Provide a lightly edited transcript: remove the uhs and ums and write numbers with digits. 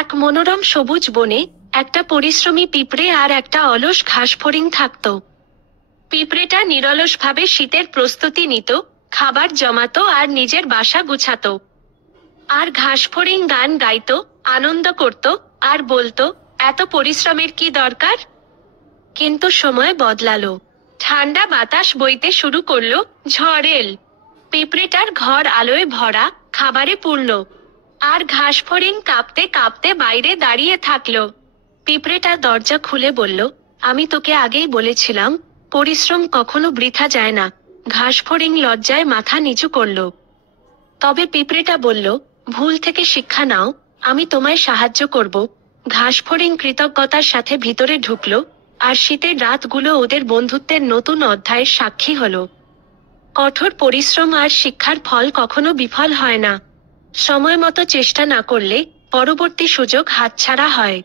এক মনোরম সবুজ বনে একটা পরিশ্রমী পিঁপড়ে আর একটা অলস ঘাসফড়িং থাকত। পিঁপড়েটা নিরলসভাবে শীতের প্রস্তুতি নিত, খাবার জমাতো আর নিজের বাসা গুছাতো। আর ঘাসফড়িং গান গাইতো, আনন্দ করত, আর বলতো, এত পরিশ্রমের কি দরকার? কিন্তু সময় বদলালো। ঠান্ডা বাতাস বইতে শুরু করলো, ঝড় এল। পিঁপড়েটার ঘর আলোয় ভরা, খাবারে পূর্ণ। আর ঘাসফড়িং কাঁপতে কাঁপতে বাইরে দাঁড়িয়ে থাকলো। পিঁপড়েটা দরজা খুলে বলল, আমি তোকে আগেই বলেছিলাম, পরিশ্রম কখনো বৃথা যায় না। ঘাসফড়িং লজ্জায় মাথা নিচু করল। তবে পিঁপড়েটা বলল, ভুল থেকে শিক্ষা নাও, আমি তোমায় সাহায্য করব। ঘাসফড়িং কৃতজ্ঞতার সাথে ভিতরে ঢুকলো, আর শীতের রাতগুলো ওদের বন্ধুত্বের নতুন অধ্যায়ের সাক্ষী হলো। কঠোর পরিশ্রম আর শিক্ষার ফল কখনো বিফল হয় না। সময় মতো চেষ্টা না করলে পরবর্তী সুযোগ হাতছাড়া হয়।